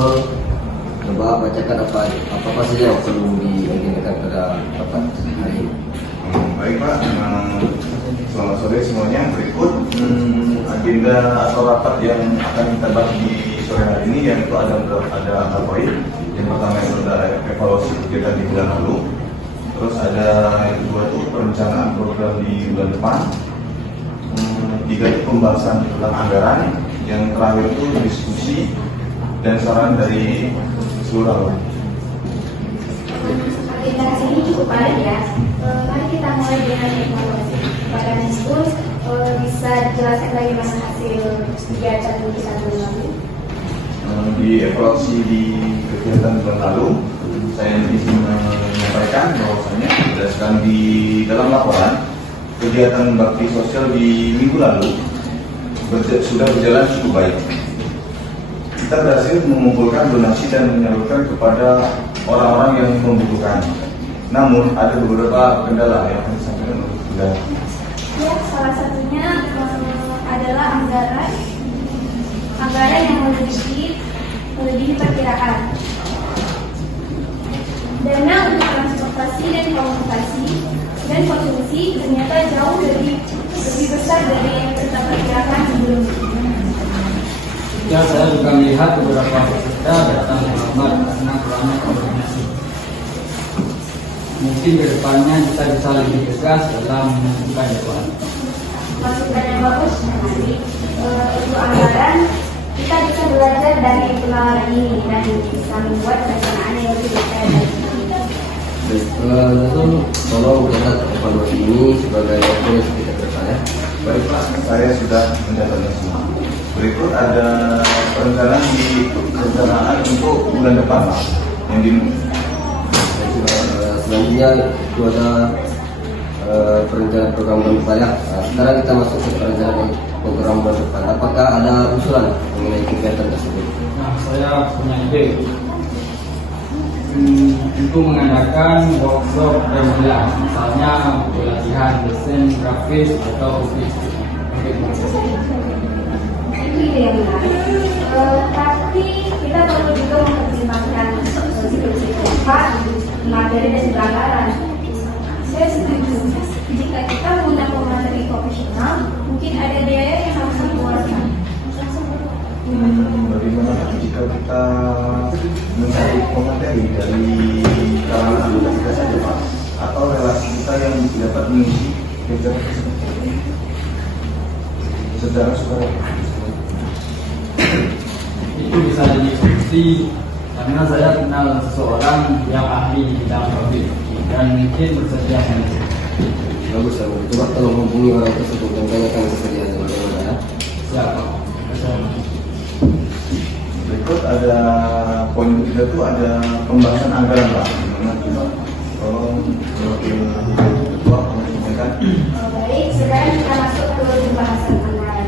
coba bacakan apa saja yang perlu diagendakan pada rapat hari ini. Baik Pak, selamat sore semuanya. Berikut agenda atau rapat yang akan kita bahas di sore hari ini, yaitu ada hal poin. Yang pertama itu ada evaluasi kegiatan di bulan lalu. Terus ada yang kedua itu perencanaan program di bulan depan. Tiga itu pembahasan tentang anggaran. Yang terakhir itu diskusi dan saran dari seluruh anggota. Agenda hari ini cukup padat ya. Mari kita mulai dengan evaluasi. Pada diskus bisa dijelaskan bagaimana hasil kegiatan kita bulan lalu. Di evaluasi di kegiatan bulan lalu, saya izin menyampaikan bahwasanya berdasarkan di dalam laporan kegiatan bakti sosial di minggu lalu sudah berjalan cukup baik. Kita berhasil mengumpulkan donasi dan menyalurkan kepada orang-orang yang membutuhkan. Namun ada beberapa kendala yang akan disampaikan untuk Bunda. Ya, salah satunya adalah anggaran yang melebihi perkiraan. Dana untuk transportasi dan komunikasi dan konsumsi ternyata jauh lebih besar dari yang kita perkirakan sebelumnya. Ya, saya juga melihat beberapa peserta datang terlambat karena kurangnya koordinasi. Mungkin kedepannya kita bisa lebih tegas dalam menentukan jadwal. Masukan yang bagus nanti untuk anggaran kita bisa belajar dari pengalaman ini dan bisa membuat perencanaan yang lebih detail. Baik, lalu tolong catat evaluasi ini sebagai referensi kita ke depan ya. Baik Pak, saya sudah mencatatnya semua. Berikut ada perencanaan untuk bulan depan Pak. Yang di selanjutnya itu ada perencanaan program bulan depan ya. Sekarang kita masuk ke perencanaan program bulan depan. Apakah ada usulan mengenai kegiatan tersebut? Nah, saya punya ide untuk mengadakan workshop reguler, misalnya pelatihan desain grafis atau grafis. Itu ide yang menarik. Tapi kita perlu juga mempertimbangkan situasi tempat, materi dan juga anggaran. Saya setuju. Jika kita menggunakan pemateri profesional, mungkin ada biaya yang harus dikeluarkan. bagaimana jika kita mencari pemateri dari kalangan anggota kita saja Pak, atau relasi kita yang dapat mengisi kegiatan tersebut secara sukarela? Itu bisa didiskusi karena saya kenal seseorang yang ahli di bidang grafis dan mungkin bersedia mengisi. Bagus, coba tolong hubungi orang tersebut dan tanyakan kesediaan bagaimana ya. Siapa? Berikut ada poin ketiga itu ada pembahasan anggaran Pak. Gimana coba tolong wakil ketua menyampaikan. Baik, sekarang kita masuk ke pembahasan anggaran.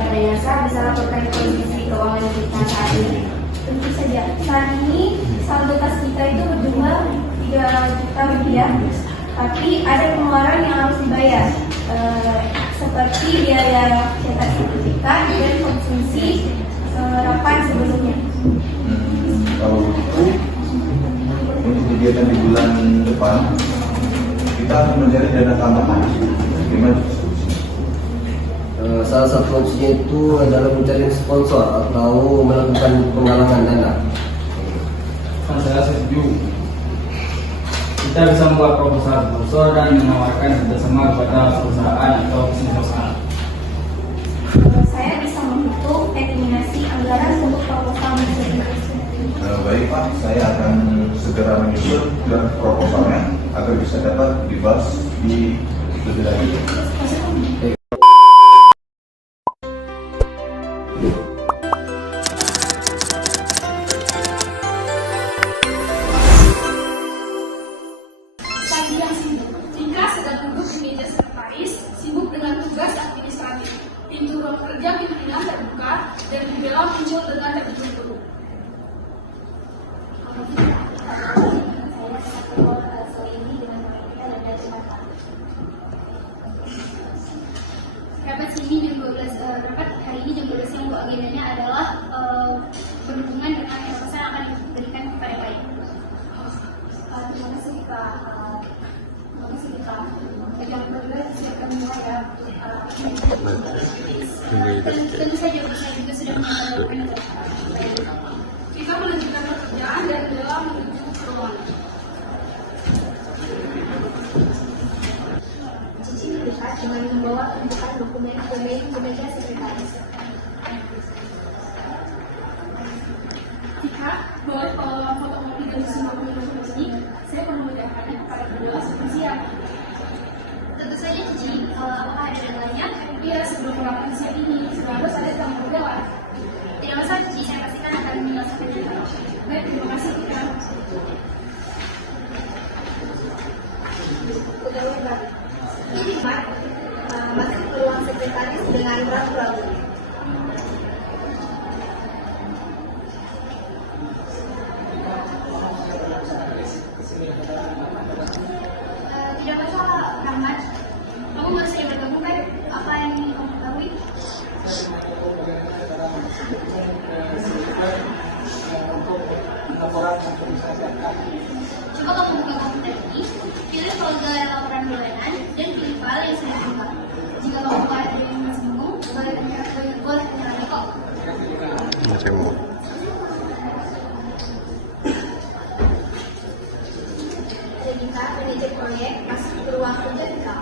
Pada dasar bisa laporkan kondisi keuangan kita saat ini. Tentu saja saat ini saldo kas kita itu berjumlah 3 juta rupiah, tapi ada pengeluaran yang harus dibayar seperti biaya cetak sertifikat dan konsumsi rapan sebelumnya. Kalau begitu untuk kegiatan di bulan depan kita akan mencari dana tambahan. Gimana? Salah satu opsinya itu adalah mencari sponsor atau melakukan penggalangan dana. Kan saya setuju. Kita bisa membuat proposal sponsor dan menawarkan kerjasama kepada perusahaan atau bisnis. Saya bisa menghitung eliminasi anggaran untuk proposal tersebut. Baik Pak, saya akan segera menyusun draft proposalnya agar bisa dapat dibahas di lebih lanjut. Pagi yang sibuk, Tika sedang duduk di meja sekretaris, sibuk dengan tugas administratif. Pintu ruang kerja pimpinan terbuka dan Bella muncul dengan terburu-buru. Rapat hari ini jam 12 siang, agendanya adalah berhubungan dengan proses yang akan diberikan kepada bayi. Terima kasih Kak. Terima kasih Kak. Yang kedua silakan mulai ya. Dan tentu saja saya juga sudah menyatakan kita melanjutkan pekerjaan dan dalam menuju keuangan. Cici melihat dengan membawa tumpukan dokumen ke meja sekretaris. Jika boleh pengelola fotokopi dari semua dokumen ini, saya perlu menyampaikan kepada kedua siap. Tentu saja Cici, apakah ada dengannya? Iya, sebelum melakukan siap ini, harus ada tamu jawab. Tidak masalah Cici, saya pastikan akan menyelesaikan juga. Baik, terima kasih Tika. Pegawai bank. Pak, masuk ke ruang sekretaris dengan ragu-ragu. Tidak masalah, Rahmat. Kamu baru saja bergabung kan? Apa yang ingin kamu ketahui? Coba kamu buka komputer ini, pilih folder laporan bulanan, dan pilih file yang sudah dibuka. Jika kamu ada yang masih bingung, boleh menyerahnya kok. Ada Dika, manajer proyek, masuk ke ruang kerja Dika.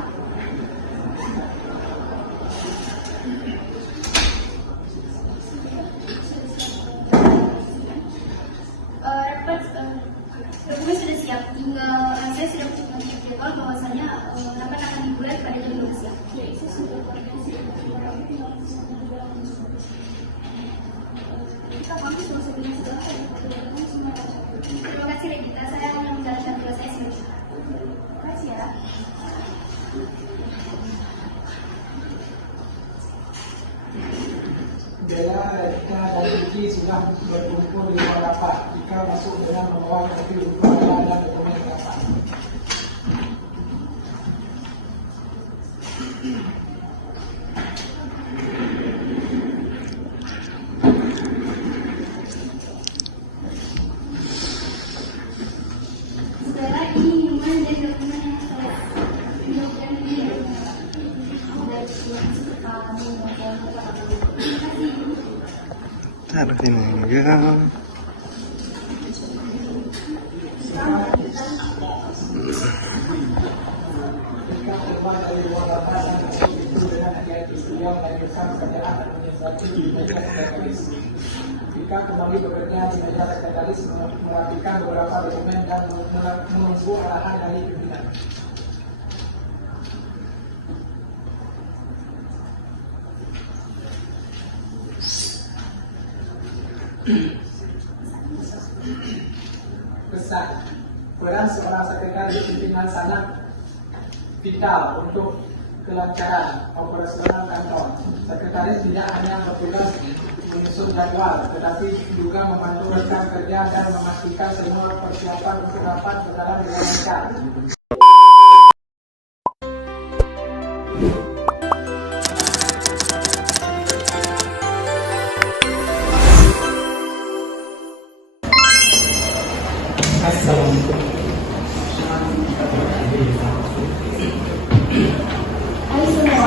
Rapat dokumen sudah siap, tinggal saya sudah mencek jadwal bahwasanya rapat akan dimulai pada jam 12 siang. Saya sudah koordinasi dengan kita kami sudah sebelum sudah terima kasih Regita, saya akan menjalankan tugas saya sebentar. Terima kasih ya. Bella, Rika, dan Vicky sudah berkumpul di ruang rapat. Jika masuk dengan membawa kopi untuk Anda dan dokumen rapat. Saudara, ini minuman dan dokumen yang saya mudah-mudahan ini Dari ruang kamu mau terima kasih. Taruh sini ya. Jika keluar dari ruang rapat dan berkumpul dengan hati-hati, beliau melanjutkan pekerjaan administratif di meja sekretaris. Jika kembali bekerja di meja sekretaris, merapikan beberapa dokumen dan menunggu arahan dari pimpinan. Pesan, peran seorang sekretaris pimpinan sangat vital untuk kelancaran operasional kantor. Sekretaris tidak hanya bertugas menyusun jadwal, tetapi juga membantu rekan kerja dan memastikan semua persiapan untuk rapat berjalan dengan lancar. Assalamualaikum. Hai semua.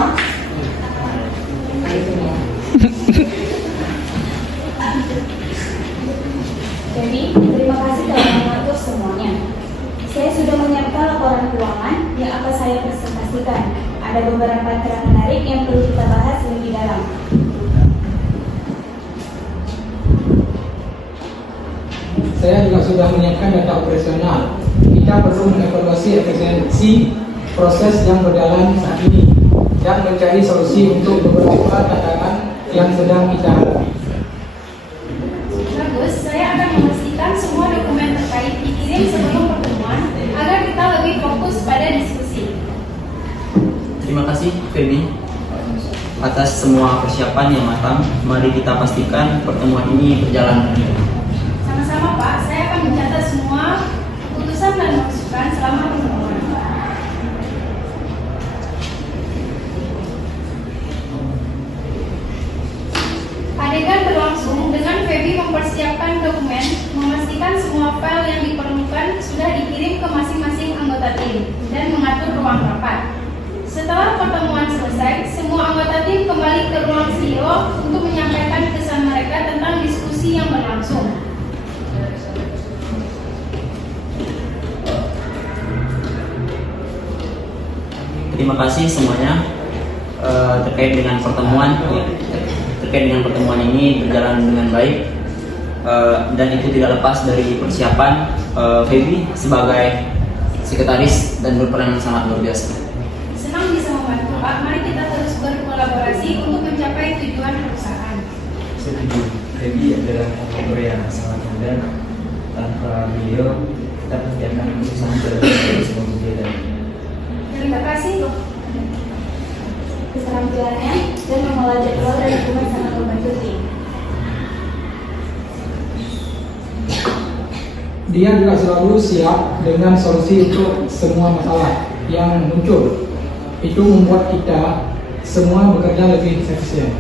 Jadi, terima kasih telah mengatur semuanya. Saya sudah menyiapkan laporan keuangan yang akan saya presentasikan. Ada beberapa terang menarik yang perlu kita bahas lebih dalam. Saya juga sudah menyiapkan data operasional. Kita perlu mengevaluasi efisiensi proses yang berjalan saat ini dan mencari solusi untuk beberapa tantangan yang sedang kita hadapi. Bagus, saya akan memastikan semua dokumen terkait dikirim sebelum pertemuan agar kita lebih fokus pada diskusi. Terima kasih, Feby. Atas semua persiapan yang matang, mari kita pastikan pertemuan ini berjalan dengan baik. Sama-sama Pak, saya akan mencatat semua keputusan dan masukan selama pertemuan. Adegan berlangsung dengan Feby mempersiapkan dokumen, memastikan semua file yang diperlukan sudah dikirim ke masing-masing anggota tim, dan mengatur ruang rapat. Setelah pertemuan selesai, semua anggota tim kembali ke ruang CEO untuk menyampaikan kesan mereka tentang diskusi yang berlangsung. Terima kasih semuanya. Terkait dengan pertemuan ini berjalan dengan baik, dan itu tidak lepas dari persiapan Feby sebagai sekretaris dan berperan yang sangat luar biasa. Senang bisa membantu Pak, mari kita terus berkolaborasi untuk mencapai tujuan perusahaan. Setuju. Feby adalah kategori yang sangat muda. Tanpa beliau, kita pasti akan kesusahan terus dia dan Terima kasih loh keterampilannya dan mengelola jadwal dan dokumen sangat membantu tim. Dia juga selalu siap dengan solusi untuk semua masalah yang muncul. Itu membuat kita semua bekerja lebih efisien.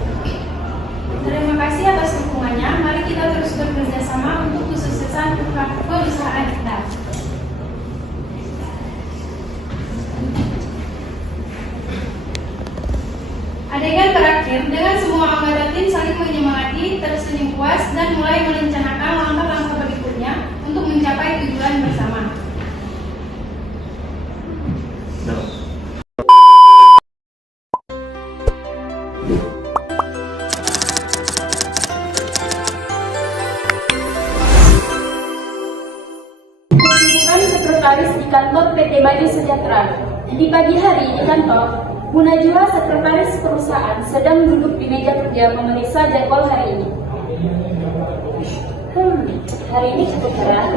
Terima kasih atas dukungannya. Mari kita terus bekerja sama untuk kesuksesan perusahaan kita. Adegan terakhir, dengan semua anggota tim saling menyemangati, tersenyum puas, dan mulai merencanakan langkah-langkah berikutnya untuk mencapai tujuan bersama. Kesibukan sekretaris di kantor PT Baju Sejahtera. Di pagi hari di kantor, Bu Najwa, sekretaris perusahaan, sedang duduk di meja kerja memeriksa jadwal hari ini. Hari ini cukup cerah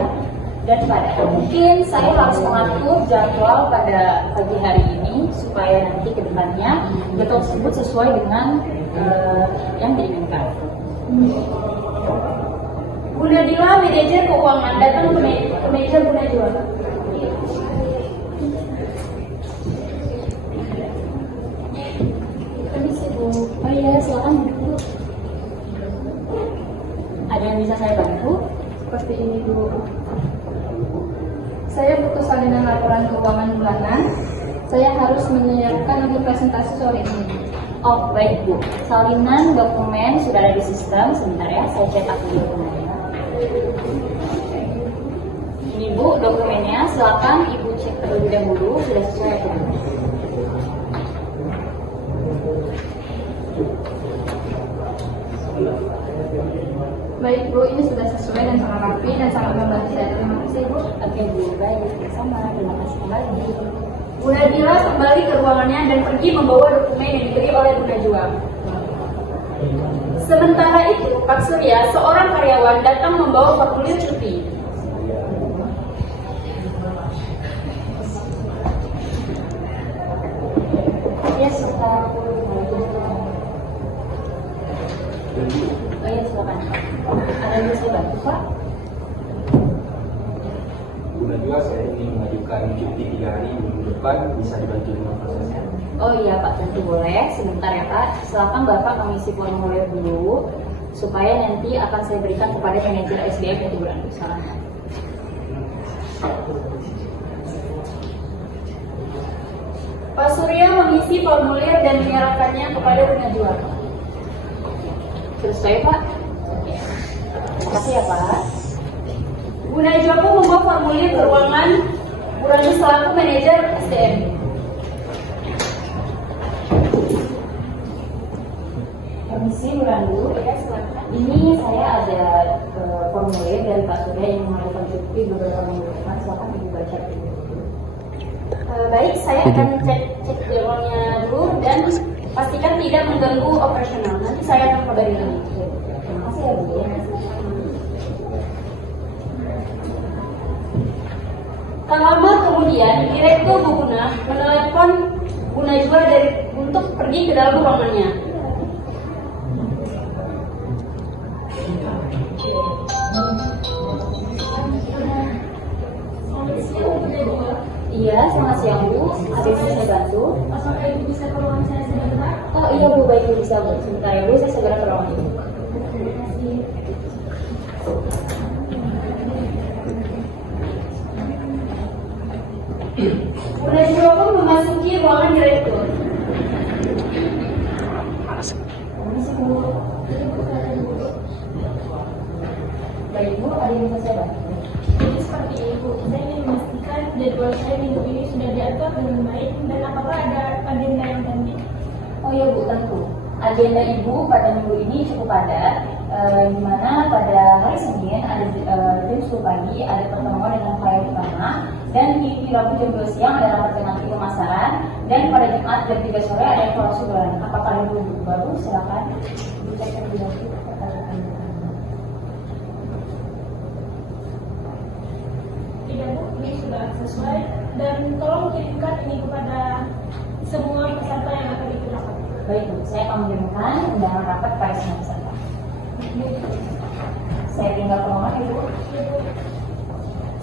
dan padat. Mungkin saya harus mengatur jadwal pada pagi hari ini supaya nanti ke depannya jadwal tersebut sesuai dengan yang diinginkan. Bu Nadila, manajer keuangan, datang ke meja Bu Najwa. Oh iya, silakan duduk. Ada yang bisa saya bantu? Seperti ini Bu. Saya butuh salinan laporan keuangan bulanan. Saya harus menyiapkan untuk presentasi sore ini. Oh baik Bu, salinan dokumen sudah ada di sistem. Sebentar ya, saya cetak dulu dokumennya. Ini Bu dokumennya, silakan Ibu cek terlebih dahulu sudah sesuai aturan. Baik Bu, ini sudah sesuai dan sangat rapi dan sangat membantu saya. Terima kasih Bu. Oke Bu, baik, sama. Terima kasih kembali. Bu Nadila kembali ke ruangannya dan pergi membawa dokumen yang diberi oleh Bu Najwa. Sementara itu, Pak Surya, seorang karyawan, datang membawa formulir cuti. Ya, sebentar. Oh iya, silakan. Ada yang bisa bantu, Pak? Bu Najwa, saya ingin mengajukan cuti 3 hari minggu depan, bisa dibantu dengan prosesnya. Oh iya Pak, tentu boleh. Sebentar ya Pak. Silakan Bapak mengisi formulir dulu supaya nanti akan saya berikan kepada manajer SDM itu Bu Najwa. Silakan. Pak Surya mengisi formulir dan menyerahkannya kepada Bu Najwa. Terus saya Pak. Terima kasih ya Pak. Bu Najwa pun membawa formulir ke ruangan Bu Najwa selaku manajer SDM. Permisi Bu Randu, ya silakan. Ini saya ada formulir dari Pak Surya yang mengajukan cuti beberapa minggu depan. Silakan Ibu baca dulu. Baik, saya akan cek jadwalnya dulu dan pastikan tidak mengganggu operasional. Nanti saya akan kabari lagi. Terima kasih ya Bu. Tak lama kemudian, Direktur Bu Guna menelepon Bu Najwa untuk pergi ke dalam ruangannya. Iya, selamat siang Bu. Ada yang bisa saya bantu? Apakah Ibu bisa ke ruangan saya sebentar? Oh iya Bu, baik Bu bisa Bu. Sebentar ya Bu, saya segera ke ruangan Ibu. kasih. Munajiro pun memasuki ruangan direktur. Baik Bu, ada yang bisa saya bantu? Jadi seperti itu, saya ingin memastikan jadwal saya minggu ini sudah diatur dengan baik dan apakah ada agenda yang penting? Oh iya Bu, tentu. Agenda Ibu pada minggu ini cukup padat, di mana pada hari Senin ada jam 10 pagi ada pertemuan dengan klien utama, dan di Rabu jam 2 siang ada rapat dengan tim pemasaran, dan pada Jumat jam 3 sore ada evaluasi bulanan. Apakah ada buku baru? Silakan dicek terlebih dahulu. Tidak Bu, ini sudah sesuai dan tolong kirimkan ini kepada semua peserta yang akan ikut rapat. Baik Bu, saya akan mengirimkan undangan rapat pada semua peserta. Saya tinggal ke nomor Ibu.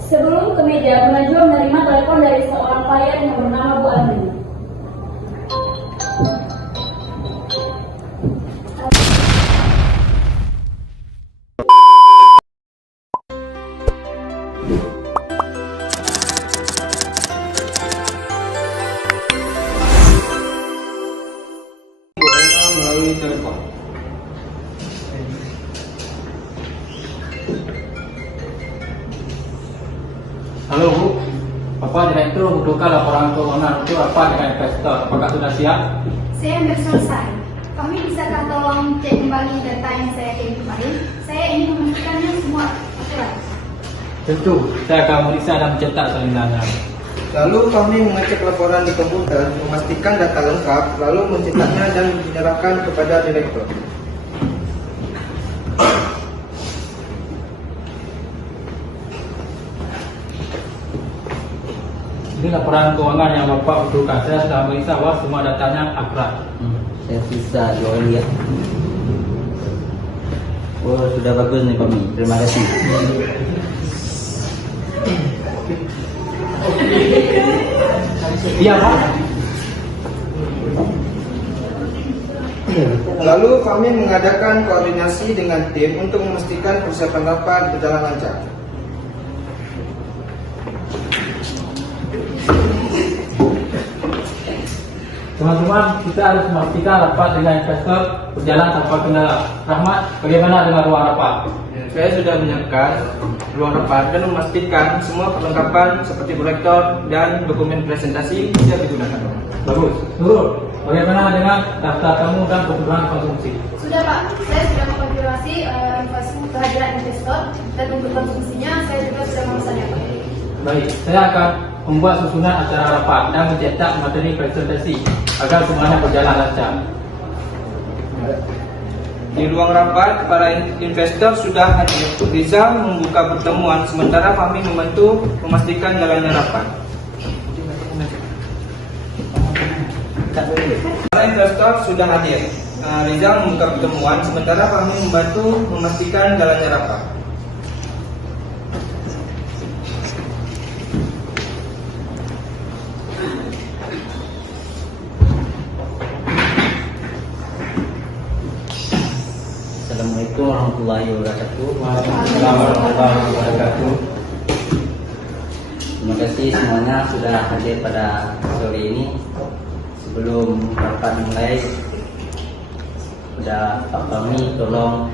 Sebelum ke meja, pengajuan menerima telepon dari seorang klien yang bernama Bu Andri. Bu Ena melalui telepon. Halo Bu, Bapak Direktur membutuhkan laporan keuangan untuk apa dengan investor? Apakah sudah siap? Saya hampir selesai. Kami bisakah tolong cek kembali data yang saya kirim kemarin? Saya ingin memastikannya semua akurat. Tentu, saya akan meriksa dan mencetak salinannya. Lalu kami mengecek laporan di komputer, memastikan data lengkap, lalu mencetaknya dan menyerahkan kepada direktur. Ini laporan keuangan yang Bapak butuhkan. Saya sudah meriksa bahwa semua datanya akurat. Saya bisa jual ya. Oh, sudah bagus nih Pak Mi. Terima kasih. Iya Pak. Lalu kami mengadakan koordinasi dengan tim untuk memastikan persiapan rapat berjalan lancar. Teman-teman, kita harus memastikan rapat dengan investor berjalan tanpa kendala. Rahmat, bagaimana dengan ruang rapat? Saya sudah menyiapkan ruang rapat dan memastikan semua perlengkapan seperti proyektor dan dokumen presentasi siap digunakan. Bagus. Nurul, bagaimana dengan daftar tamu dan kebutuhan konsumsi? Sudah Pak, saya sudah mengkonfirmasi kehadiran investor dan untuk konsumsinya saya juga sudah memesannya Pak. Baik, saya akan membuat susunan acara rapat dan mencetak materi presentasi agar semuanya berjalan lancar. Di ruang rapat, para investor sudah hadir. Rizal membuka pertemuan, sementara kami membantu memastikan jalannya rapat. Para investor sudah hadir. Rizal membuka pertemuan, sementara kami membantu memastikan jalannya rapat. Assalamualaikum warahmatullahi wabarakatuh. Waalaikumsalam warahmatullahi wabarakatuh. Terima kasih semuanya sudah hadir pada sore ini. Sebelum rapat mulai, sudah Pak Fahmi tolong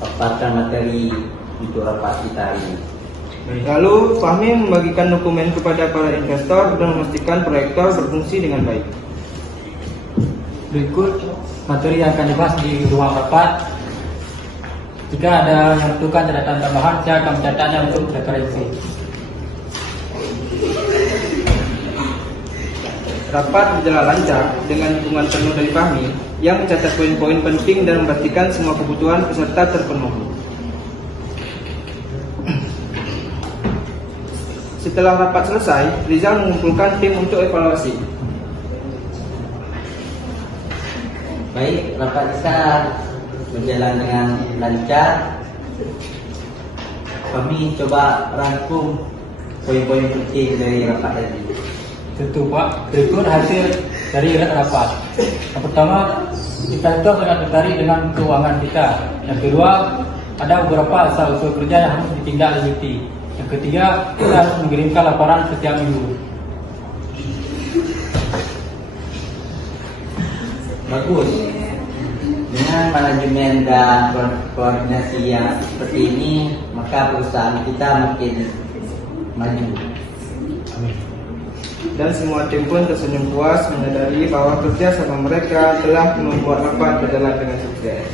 paparkan materi untuk rapat kita hari ini. Lalu Fahmi membagikan dokumen kepada para investor dan memastikan proyektor berfungsi dengan baik. Berikut materi yang akan dibahas di ruang rapat. Jika ada yang membutuhkan catatan tambahan, saya akan mencatatnya untuk referensi. Rapat berjalan lancar dengan dukungan penuh dari Fahmi yang mencatat poin-poin penting dan memastikan semua kebutuhan peserta terpenuhi. Setelah rapat selesai, Rizal mengumpulkan tim untuk evaluasi. Baik, rapat kita berjalan dengan lancar. Kami coba rangkum poin-poin penting dari rapat tadi. Tentu Pak, berikut hasil dari rapat. Yang pertama, investor sangat tertarik dengan keuangan kita. Yang kedua, ada beberapa usaha kerja yang harus ditindaklanjuti. Yang ketiga, kita harus mengirimkan laporan setiap minggu. Bagus. Dengan manajemen dan koordinasi yang seperti ini, maka perusahaan kita makin maju. Dan semua tim pun tersenyum puas menyadari bahwa kerja sama mereka telah membuat rapat berjalan dengan sukses.